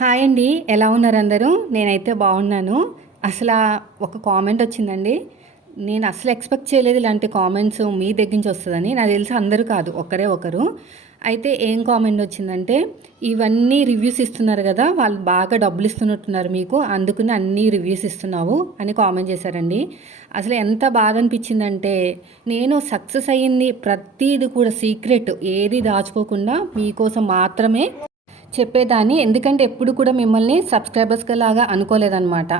Hi అండి. ఎలా ఉన్నారు అందరూ? నేనైతే బాగున్నాను. అసలు ఒక కామెంట్ వచ్చిందండి. నేను అసలు ఎక్స్పెక్ట్ చేయలేదు ఇలాంటి కామెంట్స్ మీ దగ్గర నుంచి వస్తుందని. నాకు తెలిసి అందరూ కాదు ఒకరే ఒకరు. అయితే ఏం కామెంట్ వచ్చిందంటే ఇవన్నీ రివ్యూస్ ఇస్తున్నారు కదా వాళ్ళు బాగా డబ్బులు ఇస్తున్నట్టున్నారు మీకు అందుకని అన్ని రివ్యూస్ ఇస్తున్నావు అని కామెంట్ చేశారండి. అసలు ఎంత బాధ అనిపించిందంటే నేను సక్సెస్ అయ్యింది ప్రతిది కూడా సీక్రెట్ ఏది దాచుకోకుండా మీకోసం మాత్రమే చెప్పేదాన్ని. ఎందుకంటే ఎప్పుడు కూడా మిమ్మల్ని సబ్స్క్రైబర్స్గా లాగా అనుకోలేదన్నమాట.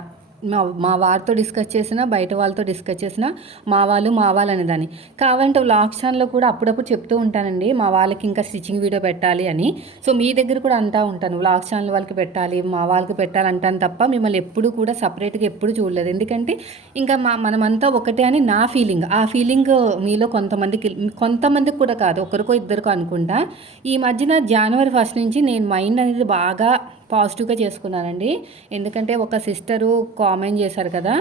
మా మా వారితో డిస్కస్ చేసినా బయట వాళ్ళతో డిస్కస్ చేసినా మా వాళ్ళు మా వాళ్ళు అనేదాన్ని కావాలంటే వ్లాగ్ ఛానల్లో కూడా అప్పుడప్పుడు చెప్తూ ఉంటానండి మా వాళ్ళకి ఇంకా స్టిచ్చింగ్ వీడియో పెట్టాలి అని. సో మీ దగ్గర కూడా అంటూ ఉంటాను వ్లాగ్ ఛానల్ వాళ్ళకి పెట్టాలి మా వాళ్ళకి పెట్టాలి అంటాను తప్ప మిమ్మల్ని ఎప్పుడు కూడా సపరేట్గా ఎప్పుడు చూడలేదు. ఎందుకంటే ఇంకా మా మనమంతా ఒకటే అని నా ఫీలింగ్. ఆ ఫీలింగ్ మీలో కొంతమందికి కొంతమందికి కూడా కాదు ఒకరికో ఇద్దరికో అనుకుంటా. ఈ మధ్యన జనవరి ఫస్ట్ నుంచి నేను మైండ్ అనేది బాగా పాజిటివ్గా చేసుకున్నానండి. ఎందుకంటే ఒక సిస్టరు కామెంట్ చేశారు కదా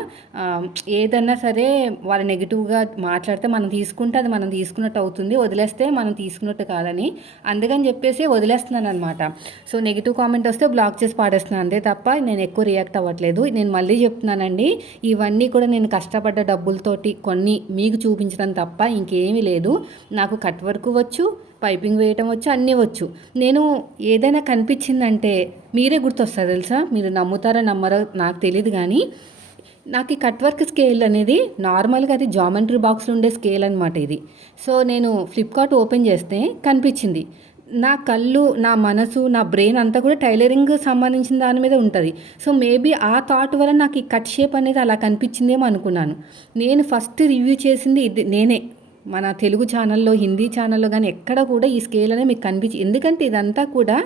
ఏదన్నా సరే వాళ్ళు నెగిటివ్గా మాట్లాడితే మనం తీసుకుంటే అది మనం తీసుకున్నట్టు అవుతుంది వదిలేస్తే మనం తీసుకున్నట్టు కాదని అందుకని చెప్పేసి వదిలేస్తున్నాను అనమాట సో నెగిటివ్ కామెంట్ వస్తే బ్లాక్ చేసి పాడేస్తున్నాను అంతే తప్ప నేను ఎక్కువ రియాక్ట్ అవ్వట్లేదు. నేను మళ్ళీ చెప్తున్నానండి ఇవన్నీ కూడా నేను కష్టపడ్డ డబ్బులతోటి కొన్ని మీకు చూపించడం తప్ప ఇంకేమీ లేదు. నాకు కట్ వర్క్ వచ్చు పైపింగ్ వేయటం వచ్చు అన్నీ వచ్చు. నేను ఏదైనా కనిపించిందంటే మీరే గుర్తొస్తారు తెలుసా? మీరు నమ్ముతారా నమ్మరో నాకు తెలియదు కానీ నాకు ఈ కట్ వర్క్ స్కేల్ అనేది నార్మల్గా అది జామెంట్రీ బాక్స్లో ఉండే స్కేల్ అనమాట ఇది. సో నేను ఫ్లిప్కార్ట్ ఓపెన్ చేస్తే కనిపించింది. నా కళ్ళు నా మనసు నా బ్రెయిన్ అంతా కూడా టైలరింగ్ సంబంధించిన దాని మీద ఉంటుంది. సో మేబీ ఆ థాట్ వల్ల నాకు ఈ కట్ షేప్ అనేది అలా కనిపించిందేమో అనుకున్నాను. నేను ఫస్ట్ రివ్యూ చేసింది ఇది నేనే. మన తెలుగు ఛానల్లో హిందీ ఛానల్లో కానీ ఎక్కడ కూడా ఈ స్కేల్ అనేది మీకు కనిపించి ఎందుకంటే ఇదంతా కూడా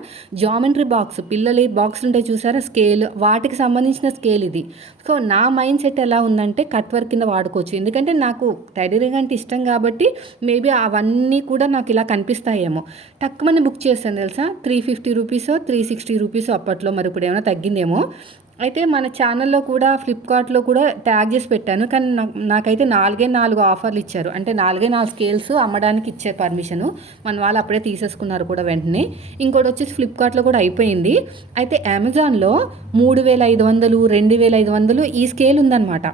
జామెంట్రీ బాక్స్ పిల్లలు బాక్స్ ఉంటాయి చూసారా? స్కేల్ వాటికి సంబంధించిన స్కేల్ ఇది. సో నా మైండ్ సెట్ ఎలా ఉందంటే కట్ వర్క్ కింద వాడుకోవచ్చు. ఎందుకంటే నాకు టైలరింగ్ అంటే ఇష్టం కాబట్టి మేబీ అవన్నీ కూడా నాకు ఇలా కనిపిస్తాయేమో. తక్కువనే బుక్ చేస్తాను తెలుసా? త్రీ ఫిఫ్టీ రూపీసో త్రీ సిక్స్టీ రూపీస్ అప్పట్లో మరి ఇప్పుడు ఏమైనా తగ్గిందేమో. అయితే మన ఛానల్లో కూడా ఫ్లిప్కార్ట్లో కూడా ట్యాగ్ చేసి పెట్టాను. కానీ నాకు నాకైతే నాలుగే నాలుగు ఆఫర్లు ఇచ్చారు. అంటే నాలుగే నాలుగు స్కేల్స్ అమ్మడానికి ఇచ్చే పర్మిషను. మన వాళ్ళు అప్పుడే తీసేసుకున్నారు కూడా వెంటనే. ఇంకోటి వచ్చేసి ఫ్లిప్కార్ట్లో కూడా అయిపోయింది. అయితే అమెజాన్లో మూడు వేల ఐదు వందలు రెండు వేల ఐదు వందలు ఈ స్కేల్ ఉందన్నమాట.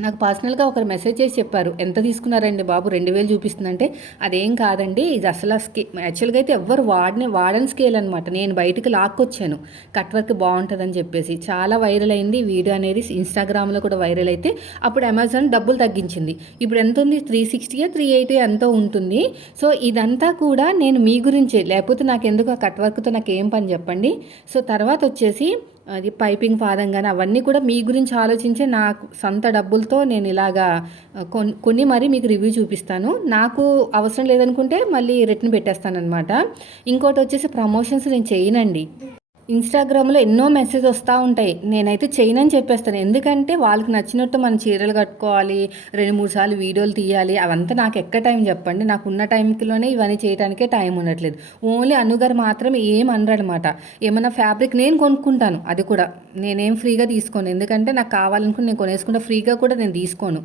నాకు పర్సనల్గా ఒకరు మెసేజ్ చేసి చెప్పారు. ఎంత తీసుకున్నారండి బాబు? రెండు వేలు చూపిస్తుందంటే అదేం కాదండి. ఇది అసలు ఆ స్కే యాక్చువల్గా అయితే ఎవ్వరు వాడిని వాడని స్కేల్ అనమాట నేను బయటికి లాక్కొచ్చాను. కట్ వర్క్ బాగుంటుందని చెప్పేసి. చాలా వైరల్ అయింది. వీడియో అనేది ఇన్స్టాగ్రామ్లో కూడా వైరల్ అయితే అప్పుడు అమెజాన్ డబ్బులు తగ్గించింది. ఇప్పుడు ఎంత ఉంది? త్రీ సిక్స్టీయా త్రీ ఎయిటీ ఎంతో ఉంటుంది. సో ఇదంతా కూడా నేను మీ గురించే. లేకపోతే నాకు ఎందుకు ఆ కట్ వర్క్తో నాకు ఏం పని చెప్పండి? సో తర్వాత వచ్చేసి అది పైపింగ్ ఫారం కానీ అవన్నీ కూడా మీ గురించి ఆలోచించే నాకు సొంత డబ్బులతో నేను ఇలాగా కొన్ని కొన్ని మరీ మీకు రివ్యూ చూపిస్తాను. నాకు అవసరం లేదనుకుంటే మళ్ళీ రిటర్న్ పెట్టేస్తాను అనమాట ఇంకోటి వచ్చేసి ప్రమోషన్స్ నేను చేయనండి. ఇన్స్టాగ్రామ్లో ఎన్నో మెసేజ్ వస్తూ ఉంటాయి. నేనైతే చేయనని చెప్పేస్తాను. ఎందుకంటే వాళ్ళకి నచ్చినట్టు మనం చీరలు కట్టుకోవాలి రెండు మూడు సార్లు వీడియోలు తీయాలి. అవంతా నాకు ఎక్క టైం చెప్పండి? నాకు ఉన్న టైంకిలోనే ఇవన్నీ చేయడానికే టైం ఉండట్లేదు. ఓన్లీ అనుగారు మాత్రం ఏం అనరనమాట. ఏమైనా ఫ్యాబ్రిక్ నేను కొనుక్కుంటాను అది కూడా. నేనేం ఫ్రీగా తీసుకోను. ఎందుకంటే నాకు కావాలనుకుని నేను కొనేసుకుంటే ఫ్రీగా కూడా నేను తీసుకోను.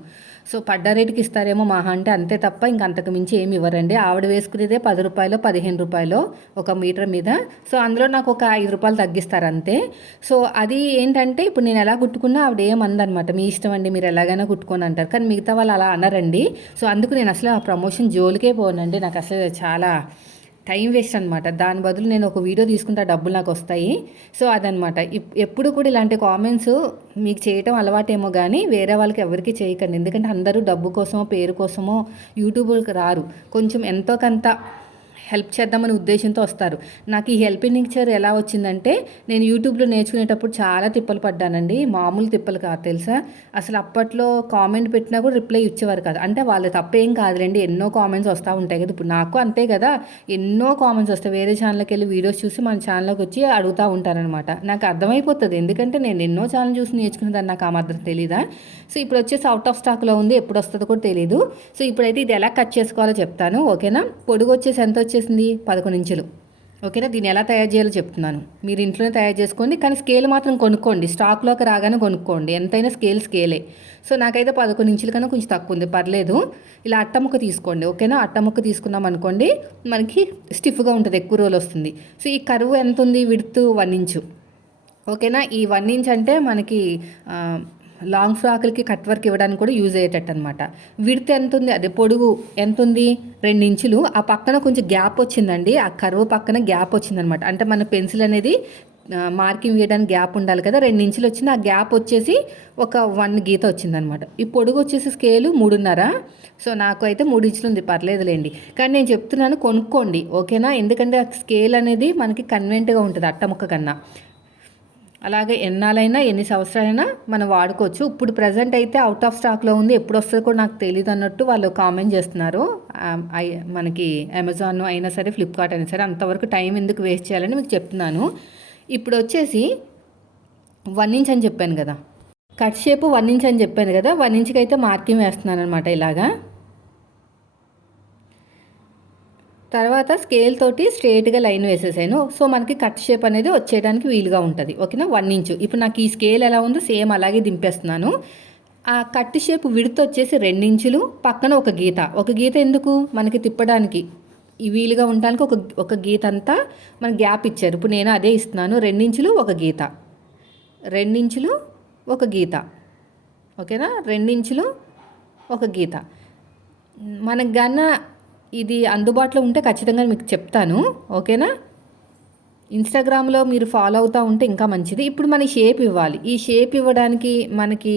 సో పడ్డ రేటుకి ఇస్తారేమో మహా అంటే అంతే తప్ప ఇంక అంతకు మించి ఏమి ఇవ్వరండి. ఆవిడ వేసుకునేదే పది రూపాయలు పదిహేను రూపాయలు ఒక మీటర్ మీద. సో అందులో నాకు ఒక ఐదు రూపాయలు తగ్గిస్తారు అంతే సో అది ఏంటంటే ఇప్పుడు నేను ఎలా కుట్టుకున్నా ఆవిడ ఏమందనమాట మీ ఇష్టం అండి మీరు ఎలాగైనా కుట్టుకొని అంటారు. కానీ మిగతా వాళ్ళు అలా అనరండి. సో అందుకు నేను అసలు ఆ ప్రమోషన్ జోలికే పోనండి. నాకు అసలు చాలా టైం వేస్ట్ అనమాట. దాని బదులు నేను ఒక వీడియో తీసుకుంటే డబ్బులు నాకు వస్తాయి. సో అదనమాట. ఇప్- ఎప్పుడు కూడా ఇలాంటి కామెంట్స్ మీకు చేయటం అలవాటేమో కానీ వేరే వాళ్ళకి ఎవరికి చేయకండి. ఎందుకంటే అందరూ డబ్బు కోసమో పేరు కోసమో యూట్యూబ్కి రారు. కొంచెం ఎంతో కొంత హెల్ప్ చేద్దామనే ఉద్దేశంతో వస్తారు. నాకు ఈ హెల్పింగ్ నేచర్ ఎలా వచ్చిందంటే నేను యూట్యూబ్లో నేర్చుకునేటప్పుడు చాలా తిప్పలు పడ్డానండి. మామూలు తిప్పలు కాదు తెలుసా? అసలు అప్పట్లో కామెంట్ పెట్టినా కూడా రిప్లై ఇచ్చేవారు కాదు. అంటే వాళ్ళు తప్పేం కాదులేండి. ఎన్నో కామెంట్స్ వస్తూ ఉంటాయి కదా. ఇప్పుడు నాకు అంతే కదా. ఎన్నో కామెంట్స్ వస్తాయి. వేరే ఛానల్కి వెళ్ళి వీడియోస్ చూసి మన ఛానల్కి వచ్చి అడుగుతూ ఉంటారనమాట నాకు అర్థమైపోతుంది. ఎందుకంటే నేను ఎన్నో ఛానల్ చూసి నేర్చుకునేదాన్ని నాకు ఆ మాత్రం తెలీదా? సో ఇప్పుడు వచ్చేసి అవుట్ ఆఫ్ స్టాక్లో ఉంది. ఎప్పుడు వస్తుందో కూడా తెలియదు సో ఇప్పుడైతే ఇది ఎలా కట్ చేసుకోవాలో చెప్తాను. ఓకేనా? పొడుగు వచ్చేసి ఎంత వచ్చేసి చేసింది పదకొండు ఇంచులు. ఓకేనా? దీన్ని ఎలా తయారు చేయాలో చెప్తున్నాను. మీరు ఇంట్లోనే తయారు చేసుకోండి కానీ స్కేల్ మాత్రం కొనుక్కోండి. స్టాక్లోకి రాగానే కొనుక్కోండి. ఎంతైనా స్కేల్ స్కేలే. సో నాకైతే పదకొండు ఇంచుల కన్నా కొంచెం తక్కువ ఉంది. పర్లేదు. ఇలా అట్టముక్క తీసుకోండి. ఓకేనా? అట్టముక్క తీసుకున్నాం అనుకోండి మనకి స్టిఫ్గా ఉంటుంది. ఎక్కువ రోజులు వస్తుంది. సో ఈ కరువు ఎంత ఉంది? విడుతూ వన్ ఇంచు. ఓకేనా? ఈ వన్ ఇంచ్ అంటే మనకి లాంగ్ ఫ్రాకులకి కట్ వర్క్ ఇవ్వడానికి కూడా యూజ్ అయ్యేటట్టు అనమాట విడత ఎంత ఉంది అదే పొడుగు ఎంత ఉంది రెండు ఇంచులు. ఆ పక్కన కొంచెం గ్యాప్ వచ్చిందండి. ఆ కరువు పక్కన గ్యాప్ వచ్చిందనమాట అంటే మన పెన్సిల్ అనేది మార్కింగ్ వేయడానికి గ్యాప్ ఉండాలి కదా. రెండు ఇంచులు వచ్చిన ఆ గ్యాప్ వచ్చేసి ఒక వన్ గీత వచ్చిందనమాట ఈ పొడుగు వచ్చేసి స్కేలు మూడున్నర. సో నాకు అయితే మూడు ఇంచులు ఉంది. పర్లేదులేండి. కానీ నేను చెప్తున్నాను కొనుక్కోండి. ఓకేనా? ఎందుకంటే ఆ స్కేల్ అనేది మనకి కన్వెంట్గా ఉంటుంది. అట్టముక్క కన్నా. అలాగే ఎన్నాలైనా ఎన్ని సంవత్సరాలైనా మనం వాడుకోవచ్చు. ఇప్పుడు ప్రజెంట్ అయితే అవుట్ ఆఫ్ స్టాక్లో ఉంది. ఎప్పుడు వస్తుందో కూడా నాకు తెలియదు అన్నట్టు వాళ్ళు కామెంట్ చేస్తున్నారు. మనకి అమెజాన్ అయినా సరే ఫ్లిప్కార్ట్ అయినా సరే అంతవరకు టైం ఎందుకు వేస్ట్ చేయాలని మీకు చెప్తున్నాను. ఇప్పుడు వచ్చేసి వన్ ఇంచ్ అని చెప్పాను కదా. కట్ షేప్ వన్ ఇంచ్ అని చెప్పాను కదా. వన్ ఇంచ్కి అయితే మార్కింగ్ వేస్తున్నాను అనమాట ఇలాగా. తర్వాత స్కేల్ తోటి స్ట్రేట్గా లైన్ వేసేసాను. సో మనకి కట్ షేప్ అనేది వచ్చేయడానికి వీలుగా ఉంటుంది. ఓకేనా? వన్ ఇంచు ఇప్పుడు నాకు ఈ స్కేల్ ఎలా ఉందో సేమ్ అలాగే దింపేస్తున్నాను. ఆ కట్ షేప్ విడత వచ్చేసి రెండించులు పక్కన ఒక గీత. ఒక గీత ఎందుకు? మనకి తిప్పడానికి. ఈ వీలుగా ఉండడానికి ఒక ఒక గీత అంతా మన గ్యాప్ ఇచ్చారు. ఇప్పుడు నేను అదే ఇస్తున్నాను. రెండించులు ఒక గీత. రెండించులు ఒక గీత. ఓకేనా? రెండించులు ఒక గీత. మనకు గన్న ఇది అందుబాటులో ఉంటే ఖచ్చితంగా మీకు చెప్తాను ఓకేనా? ఇన్స్టాగ్రామ్లో మీరు ఫాలో అవుతూ ఉంటే ఇంకా మంచిది. ఇప్పుడు మన షేప్ ఇవ్వాలి. ఈ షేప్ ఇవ్వడానికి మనకి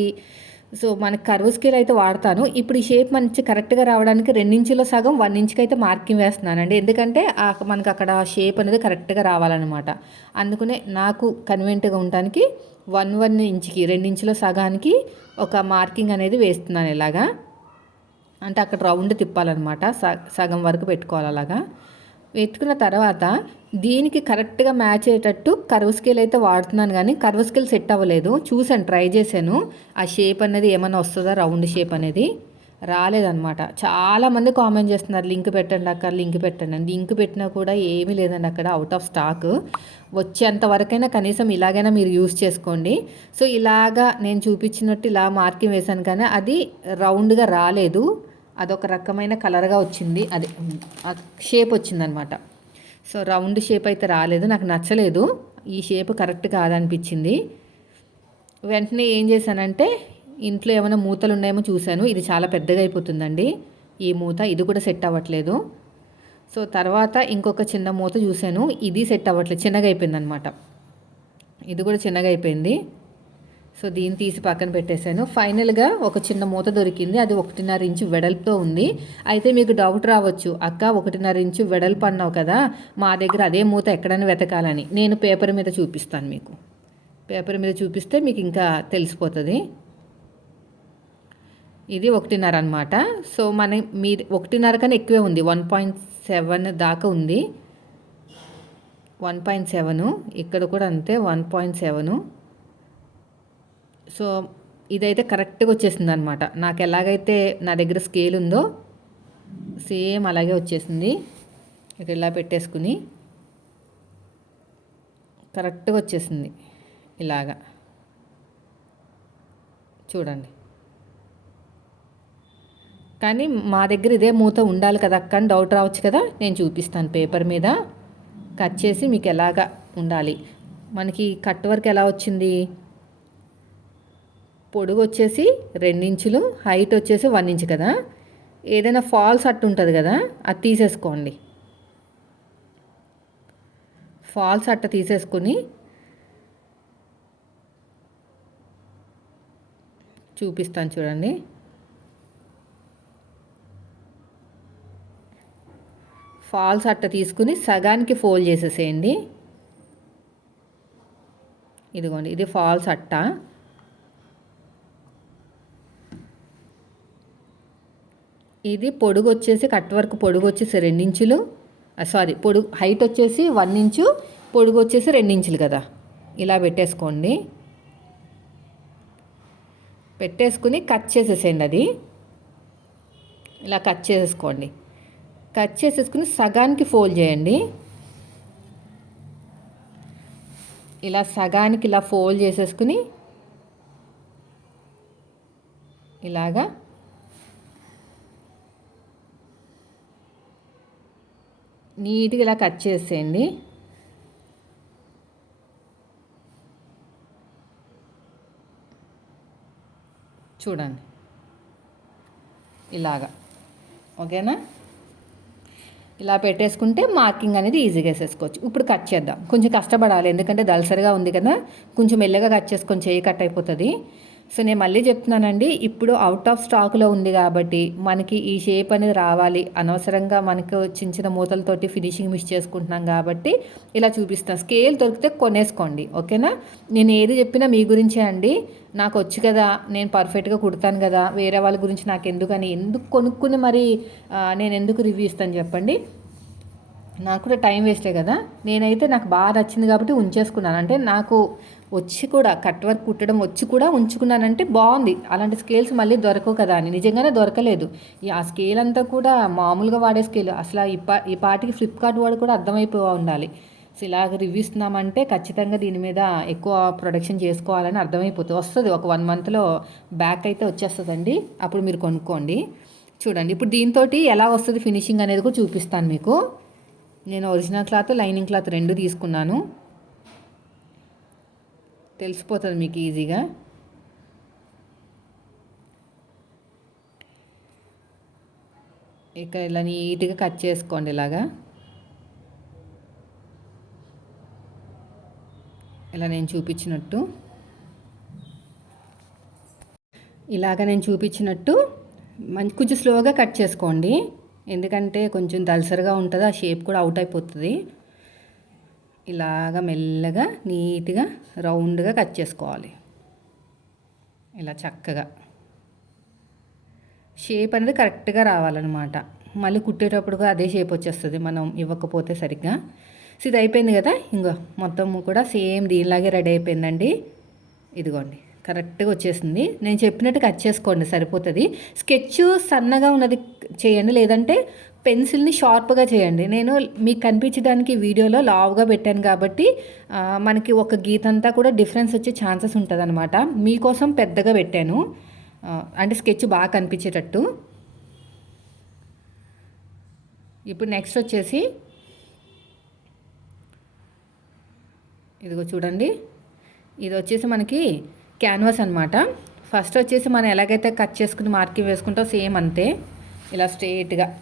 సో మనకి కర్వ్ స్కేల్ అయితే వాడతాను. ఇప్పుడు ఈ షేప్ మంచి కరెక్ట్గా రావడానికి రెండించులో సగం వన్ ఇంచ్కి అయితే మార్కింగ్ వేస్తున్నానండి. ఎందుకంటే మనకు మనకి అక్కడ షేప్ అనేది కరెక్ట్గా రావాలన్నమాట. అందుకనే నాకు కన్వెంట్గా ఉండడానికి వన్ వన్ ఇంచ్కి రెండించులో సగానికి ఒక మార్కింగ్ అనేది వేస్తున్నాను ఇలాగా. అంటే అక్కడ రౌండ్ తిప్పాలన్నమాట సగం వరకు పెట్టుకోవాలి అలాగా. పెట్టుకున్న తర్వాత దీనికి కరెక్ట్గా మ్యాచ్ అయ్యేటట్టు కర్వ్ స్కేల్ అయితే వాడుతున్నాను కానీ కర్వ్ స్కేల్ సెట్ అవ్వలేదు. చూసాను ట్రై చేశాను. ఆ షేప్ అనేది ఏమైనా వస్తుందా రౌండ్ షేప్ అనేది? రాలేదనమాట చాలామంది కామెంట్ చేస్తున్నారు లింక్ పెట్టండి అక్కడ లింక్ పెట్టండి అని. లింక్ పెట్టినా కూడా ఏమీ లేదండి అక్కడ అవుట్ ఆఫ్ స్టాక్ వచ్చేంత వరకైనా కనీసం ఇలాగైనా మీరు యూస్ చేసుకోండి. సో ఇలాగా నేను చూపించినట్టు ఇలా మార్కింగ్ వేశాను కానీ అది రౌండ్గా రాలేదు. అదొక రకమైన కలర్గా వచ్చింది. అది షేప్ వచ్చిందనమాట. సో రౌండ్ షేప్ అయితే రాలేదు. నాకు నచ్చలేదు. ఈ షేప్ కరెక్ట్ కాదనిపించింది. వెంటనే ఏం చేశానంటే ఇంట్లో ఏమైనా మూతలు ఉన్నాయేమో చూశాను. ఇది చాలా పెద్దగా అయిపోతుందండి. ఈ మూత ఇది కూడా సెట్ అవ్వట్లేదు. సో తర్వాత ఇంకొక చిన్న మూత చూశాను. ఇది సెట్ అవ్వట్లేదు. చిన్నగా అయిపోయింది అనమాట ఇది కూడా చిన్నగా అయిపోయింది. సో దీన్ని తీసి పక్కన పెట్టేశాను. ఫైనల్గా ఒక చిన్న మూత దొరికింది. అది ఒకటిన్నర ఇంచు వెడల్పుతో ఉంది. అయితే మీకు డౌట్ రావచ్చు. అక్క ఒకటిన్నర ఇంచు వెడల్పు అన్నావు కదా మా దగ్గర అదే మూత ఎక్కడైనా వెతకాలని. నేను పేపర్ మీద చూపిస్తాను మీకు. పేపర్ మీద చూపిస్తే మీకు ఇంకా తెలిసిపోతుంది. ఇది ఒకటిన్నర అనమాట సో మన మీ ఒకటిన్నర కన్నా ఎక్కువే ఉంది. వన్ పాయింట్ సెవెన్ దాకా ఉంది. One point seven. ఇక్కడ కూడా అంతే. One point seven. సో ఇదైతే కరెక్ట్గా వచ్చేసింది అనమాట నాకు ఎలాగైతే నా దగ్గర స్కేల్ ఉందో సేమ్ అలాగే వచ్చేసింది. ఇక ఇలా పెట్టేసుకుని కరెక్ట్గా వచ్చేసింది ఇలాగా. చూడండి. కానీ మా దగ్గర ఇదే మూత ఉండాలి కదా అక్క అని డౌట్ రావచ్చు కదా నేను చూపిస్తాను పేపర్ మీద. కట్ చేసి మీకు ఎలాగా ఉండాలి. మనకి కట్ వర్క్ ఎలా వచ్చింది? పొడుగు వచ్చేసి రెండించులు హైట్ వచ్చేసి వన్ ఇంచ్ కదా. ఏదైనా ఫాల్స్ అట్టు ఉంటుంది కదా అది తీసేసుకోండి. ఫాల్స్ అట్ట తీసేసుకొని చూపిస్తాను చూడండి. ఫాల్స్ అట్ట తీసుకుని సగానికి ఫోల్డ్ చేసేసేయండి. ఇదిగోండి ఇది ఫాల్స్ అట్ట. ఇది పొడుగు వచ్చేసి కట్ వర్క్ పొడుగు వచ్చేసి రెండించులు. సారీ పొడుగు హైట్ వచ్చేసి వన్ ఇంచు పొడుగు వచ్చేసి రెండించులు కదా. ఇలా పెట్టేసుకోండి. పెట్టేసుకుని కట్ చేసేసేయండి అది. ఇలా కట్ చేసేసుకోండి. కట్ చేసేసుకుని సగానికి ఫోల్డ్ చేయండి. ఇలా సగానికి ఇలా ఫోల్డ్ చేసేసుకుని ఇలాగా నీట్గా ఇలా కట్ చేసేయండి. చూడండి. ఇలాగా. ఓకేనా? ఇలా పెట్టేసుకుంటే మార్కింగ్ అనేది ఈజీగా వేసేసుకోవచ్చు. ఇప్పుడు కట్ చేద్దాం. కొంచెం కష్టపడాలి. ఎందుకంటే దలసరిగా ఉంది కదా. కొంచెం మెల్లగా కట్ చేసుకొని చేయి కట్ అయిపోతుంది. సో నేను మళ్ళీ చెప్తున్నానండి ఇప్పుడు అవుట్ ఆఫ్ స్టాక్లో ఉంది కాబట్టి మనకి ఈ షేప్ అనేది రావాలి. అనవసరంగా మనకు చిన్న చిన్న మూతలతోటి ఫినిషింగ్ మిస్ చేసుకుంటున్నాం కాబట్టి ఇలా చూపిస్తాను స్కేల్ దొరికితే కొనేసుకోండి ఓకేనా? నేను ఏది చెప్పినా మీ గురించే అండి. నాకు వచ్చి కదా నేను పర్ఫెక్ట్గా కుడతాను కదా వేరే వాళ్ళ గురించి నాకు ఎందుకని ఎందుకు కొనుక్కుని మరి నేను ఎందుకు రివ్యూ ఇస్తాను చెప్పండి? నాకు కూడా టైం వేస్టే కదా. నేనైతే నాకు బాగా నచ్చింది కాబట్టి ఉంచేసుకున్నాను. అంటే నాకు వచ్చి కూడా కట్ వర్క్ కుట్టడం వచ్చి కూడా ఉంచుకున్నానంటే బాగుంది. అలాంటి స్కేల్స్ మళ్ళీ దొరకవు కదా అని. నిజంగానే దొరకలేదు. ఈ ఆ స్కేల్ అంతా కూడా మామూలుగా వాడే స్కేల్. అసలు ఈ పా ఈ పాటికి ఫ్లిప్కార్ట్ వాడు కూడా అర్థమైపోయి ఉండాలి. సో ఇలాగ రివ్యూ ఇస్తున్నామంటే ఖచ్చితంగా దీని మీద ఎక్కువ ప్రొడక్షన్ చేసుకోవాలని అర్థమైపోతుంది. వస్తుంది. ఒక వన్ మంత్లో బ్యాక్ అయితే వచ్చేస్తుందండి. అప్పుడు మీరు కొనుక్కోండి. చూడండి. ఇప్పుడు దీంతో ఎలా వస్తుంది ఫినిషింగ్ అనేది కూడా చూపిస్తాను మీకు. నేను ఒరిజినల్ క్లాత్ లైనింగ్ క్లాత్ రెండు తీసుకున్నాను. తెలిసిపోతుంది మీకు ఈజీగా. ఇక ఇలా నీట్గా కట్ చేసుకోండి ఇలాగా. ఇలా నేను చూపించినట్టు. ఇలాగ నేను చూపించినట్టు మంచి కొంచెం స్లోగా కట్ చేసుకోండి. ఎందుకంటే కొంచెం దలసరిగా ఉంటుంది ఆ షేప్ కూడా అవుట్ అయిపోతుంది. ఇలాగ మెల్లగా నీట్గా రౌండ్గా కట్ చేసుకోవాలి. ఇలా చక్కగా. షేప్ అనేది కరెక్ట్గా రావాలన్నమాట. మళ్ళీ కుట్టేటప్పుడు అదే షేప్ వచ్చేస్తుంది. మనం ఇవ్వకపోతే సరిగ్గా. సో ఇది అయిపోయింది కదా? ఇంకో మొత్తం కూడా సేమ్ దీనిలాగే రెడీ అయిపోయిందండి. ఇదిగోండి. కరెక్ట్గా వచ్చేసింది. నేను చెప్పినట్టు కట్ చేసుకోండి సరిపోతుంది. స్కెచ్ సన్నగా ఉన్నది చేయండి లేదంటే పెన్సిల్ని షార్ప్గా చేయండి. నేను మీకు కనిపించడానికి వీడియోలో లావుగా పెట్టాను కాబట్టి మనకి ఒక గీత అంతా కూడా డిఫరెన్స్ వచ్చే ఛాన్సెస్ ఉంటుంది అనమాట మీకోసం పెద్దగా పెట్టాను. అంటే స్కెచ్ బాగా కనిపించేటట్టు. ఇప్పుడు నెక్స్ట్ వచ్చేసి ఇదిగో చూడండి. ఇది వచ్చేసి మనకి క్యాన్వాస్ అనమాట ఫస్ట్ వచ్చేసి మనం ఎలాగైతే కట్ చేసుకుని మార్కింగ్ వేసుకుంటాం సేమ్ అంతే. ఇలా స్ట్రేట్గా.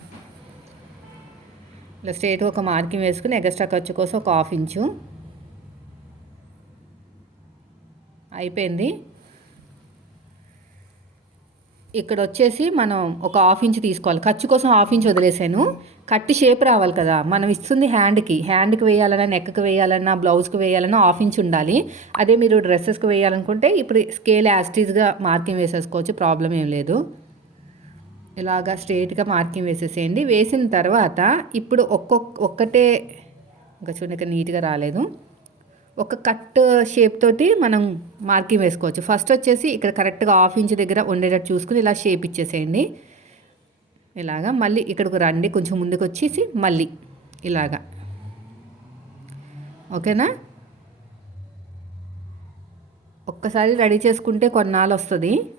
ఇలా స్ట్రేట్గా ఒక మార్కింగ్ వేసుకుని ఎగస్ట్రా ఖర్చు కోసం ఒక హాఫ్ ఇంచు. అయిపోయింది. ఇక్కడ వచ్చేసి మనం ఒక హాఫ్ ఇంచ్ తీసుకోవాలి. ఖర్చు కోసం హాఫ్ ఇంచ్ వదిలేసాను. కట్టి షేప్ రావాలి కదా. మనం ఇస్తుంది హ్యాండ్కి. హ్యాండ్కి వేయాలన్నా నెక్కకి వేయాలన్నా బ్లౌజ్కి వేయాలన్నా హాఫ్ ఇంచ్ ఉండాలి. అదే మీరు డ్రెస్సెస్కి వేయాలనుకుంటే ఇప్పుడు స్కేల్ యాస్టీజ్గా మార్కింగ్ వేసేసుకోవచ్చు. ప్రాబ్లం ఏం లేదు. ఇలాగా స్ట్రేట్గా మార్కింగ్ వేసేసేయండి. వేసిన తర్వాత ఇప్పుడు ఒక్కొక్క ఒక్కటే ఇంకా చూడండి నీట్గా రాలేదు. ఒక కట్ షేప్ తోటి మనం మార్కింగ్ వేసుకోవచ్చు. ఫస్ట్ వచ్చేసి ఇక్కడ కరెక్ట్గా హాఫ్ ఇంచ్ దగ్గర ఉండేటట్టు చూసుకుని ఇలా షేప్ ఇచ్చేసేయండి. ఇలాగా మళ్ళీ ఇక్కడికి రండి. కొంచెం ముందుకు వచ్చేసి మళ్ళీ ఇలాగా. ఓకేనా? ఒక్కసారి రెడీ చేసుకుంటే కొన్నాళ్ళు వస్తుంది.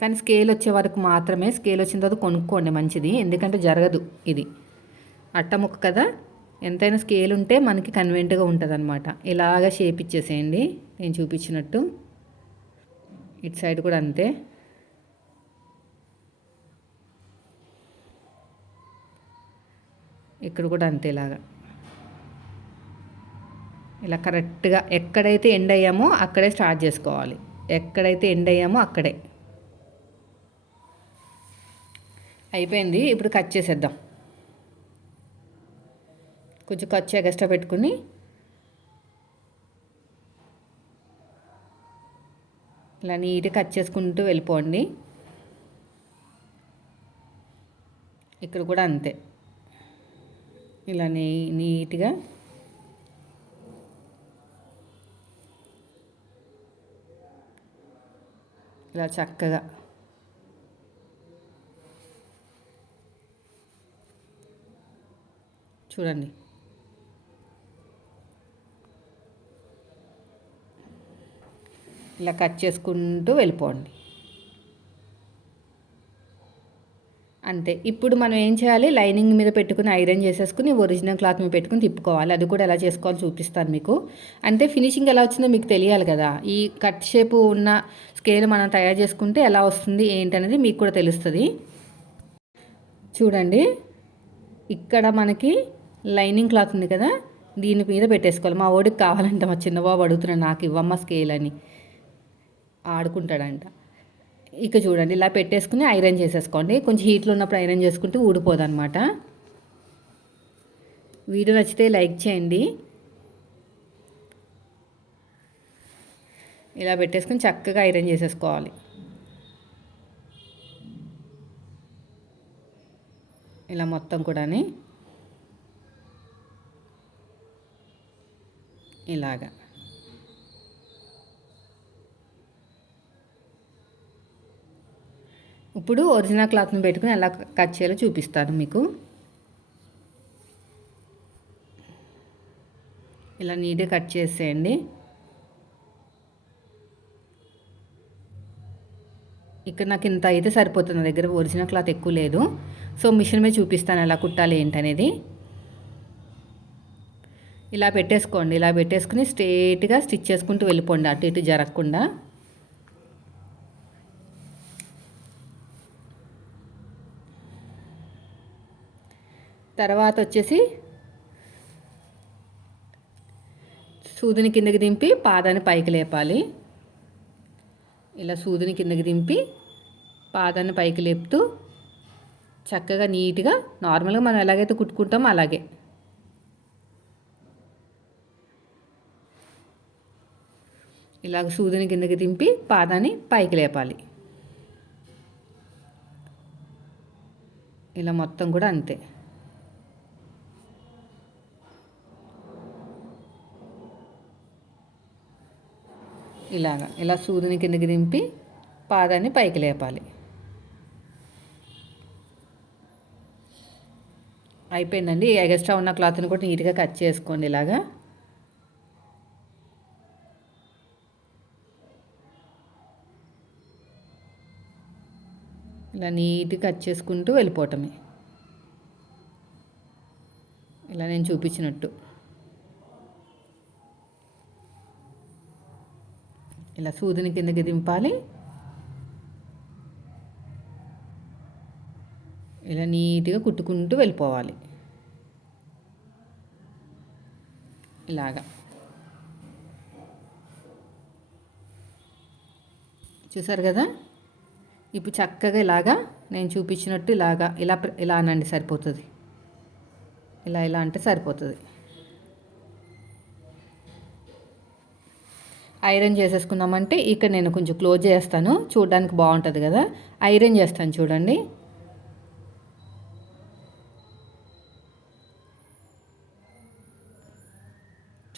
కానీ స్కేల్ వచ్చే వరకు మాత్రమే. స్కేల్ వచ్చిన తర్వాత కొనుక్కోండి. మంచిది. ఎందుకంటే జరగదు ఇది. అట్టముక్క కదా? ఎంతైనా స్కేల్ ఉంటే మనకి కన్వెంట్గా ఉంటుంది అనమాట ఇలాగ షేప్ ఇచ్చేసేయండి. నేను చూపించినట్టు. ఇటు సైడ్ కూడా అంతే. ఇక్కడ కూడా అంతే ఇలాగా. ఇలా కరెక్ట్గా ఎక్కడైతే ఎండ్ అయ్యామో అక్కడే స్టార్ట్ చేసుకోవాలి. ఎక్కడైతే ఎండ్ అయ్యామో అక్కడే. అయిపోయింది. ఇప్పుడు కట్ చేసేద్దాం. కొంచెం ఖర్చు ఎగస్ట్రా పెట్టుకుని. ఇలా నీట్గా కట్ చేసుకుంటూ వెళ్ళిపోండి. ఇక్కడ కూడా అంతే. ఇలా నీ నీట్గా. ఇలా చక్కగా. చూడండి. ఇలా కట్ చేసుకుంటూ వెళ్ళిపోండి. అంతే. ఇప్పుడు మనం ఏం చేయాలి? లైనింగ్ మీద పెట్టుకుని ఐరన్ చేసేసుకుని ఒరిజినల్ క్లాత్ మీద పెట్టుకుని తిప్పుకోవాలి. అది కూడా ఎలా చేసుకోవాలో చూపిస్తాను మీకు. అంటే ఫినిషింగ్ ఎలా వచ్చిందో మీకు తెలియాలి కదా. ఈ కట్ షేపు ఉన్న స్కేల్ మనం తయారు చేసుకుంటే ఎలా వస్తుంది ఏంటనేది మీకు కూడా తెలుస్తుంది. చూడండి. ఇక్కడ మనకి లైనింగ్ క్లాత్ ఉంది కదా. దీని మీద పెట్టేసుకోవాలి. మా ఓడికి కావాలంటే మా చిన్నబాబు అడుగుతున్నాడు నాకు ఇవ్వమ్మ స్కేల్ అని. ఆడుకుంటాడంట. ఇక చూడండి ఇలా పెట్టేసుకుని ఐరన్ చేసేసుకోండి. కొంచెం హీట్లో ఉన్నప్పుడు ఐరన్ చేసుకుంటే ఊడిపోదు అనమాట వీడియో నచ్చితే లైక్ చేయండి. ఇలా పెట్టేసుకుని చక్కగా ఐరన్ చేసేసుకోవాలి. ఇలా మొత్తం కూడా ఇలాగా. ఇప్పుడు ఒరిజినల్ క్లాత్ని పెట్టుకుని ఎలా కట్ చేయాలో చూపిస్తాను మీకు. ఇలా నీట్గా కట్ చేసేయండి. ఇక్కడ నాకు ఇంత అయితే సరిపోతుంది నా దగ్గర ఒరిజినల్ క్లాత్ ఎక్కువ లేదు. సో మిషన్ మీద చూపిస్తాను ఎలా కుట్టాలి ఏంటనేది. ఇలా పెట్టేసుకోండి ఇలా పెట్టేసుకుని స్ట్రేట్గా స్టిచ్ చేసుకుంటూ వెళ్ళిపోండి అటు ఇటు జరగకుండా. తర్వాత వచ్చేసి సూదిని కిందకి దింపి పాదాన్ని పైకి లేపాలి. ఇలా సూదిని కిందకి దింపి పాదాన్ని పైకి లేపుతూ చక్కగా నీట్గా నార్మల్గా మనం ఎలాగైతే కుట్టుకుంటామో అలాగే. ఇలాగ సూదిని కిందకి దింపి పాదాన్ని పైకి లేపాలి. ఇలా మొత్తం కూడా అంతే. ఇలాగా ఇలా సూదిని కిందకి దింపి పాదాన్ని పైకి లేపాలి. అయిపోయిందండి. ఎగస్ట్రా ఉన్న క్లాత్ని కూడా నీట్గా కట్ చేసుకోండి ఇలాగా. ఇలా నీట్గా కట్ చేసుకుంటూ వెళ్ళిపోవటమే. ఇలా నేను చూపించినట్టు. ఇలా సూదిని కిందకి దింపాలి. ఇలా నీట్గా కుట్టుకుంటూ వెళ్ళిపోవాలి. ఇలాగా. చూసారు కదా? ఇప్పుడు చక్కగా ఇలాగా నేను చూపించినట్టు ఇలాగా ఇలా ఇలా అనండి సరిపోతుంది. ఇలా ఇలా అంటే సరిపోతుంది. ఐరన్ చేసేసుకున్నామంటే ఇక్కడ నేను కొంచెం క్లోజ్ చేస్తాను. చూడడానికి బాగుంటుంది కదా. ఐరన్ చేస్తాను చూడండి.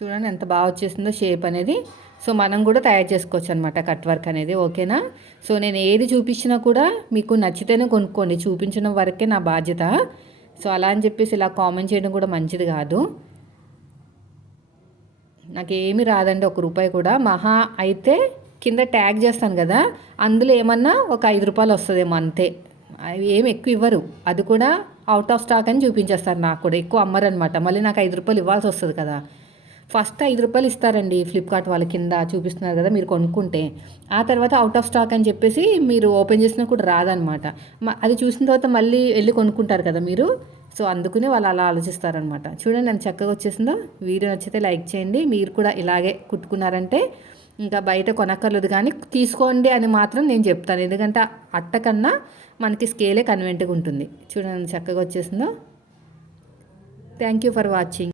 చూడండి ఎంత బాగా వచ్చేసిందో షేప్ అనేది. సో మనం కూడా తయారు చేసుకోవచ్చు అనమాట కట్ వర్క్ అనేది. ఓకేనా? సో నేను ఏది చూపించినా కూడా మీకు నచ్చితేనే కొనుక్కోండి. చూపించడం వరకే నా బాధ్యత. సో అలా అని చెప్పేసి ఇలా కామెంట్ చేయడం కూడా మంచిది కాదు. నాకేమి రాదండి ఒక రూపాయి కూడా. మహా అయితే కింద ట్యాగ్ చేస్తాను కదా అందులో ఏమన్నా ఒక ఐదు రూపాయలు వస్తుందేమో అంతే. అవి ఏమి ఎక్కువ ఇవ్వరు. అది కూడా అవుట్ ఆఫ్ స్టాక్ అని చూపించేస్తారు నాకు కూడా. ఎక్కువ అమ్మరనమాట మళ్ళీ నాకు ఐదు రూపాయలు ఇవ్వాల్సి వస్తుంది కదా. ఫస్ట్ ఐదు రూపాయలు ఇస్తారండి ఫ్లిప్కార్ట్ వాళ్ళ కింద చూపిస్తున్నారు కదా మీరు కొనుక్కుంటే. ఆ తర్వాత అవుట్ ఆఫ్ స్టాక్ అని చెప్పేసి మీరు ఓపెన్ చేసినా కూడా రాదనమాట. అది చూసిన తర్వాత మళ్ళీ వెళ్ళి కొనుక్కుంటారు కదా మీరు. సో అందుకునే వాళ్ళు అలా ఆలోచిస్తారనమాట. చూడండి నన్ను చక్కగా వచ్చేసిందో. వీడియో నచ్చితే లైక్ చేయండి. మీరు కూడా ఇలాగే కుట్టుకున్నారంటే ఇంకా బయట కొనక్కర్లేదు కానీ తీసుకోండి అని మాత్రం నేను చెప్తాను. ఎందుకంటే అట్ట కన్నా మనకి స్కేలే కన్వెంట్గా ఉంటుంది. చూడండి చక్కగా వచ్చేసిందో. Thank you for watching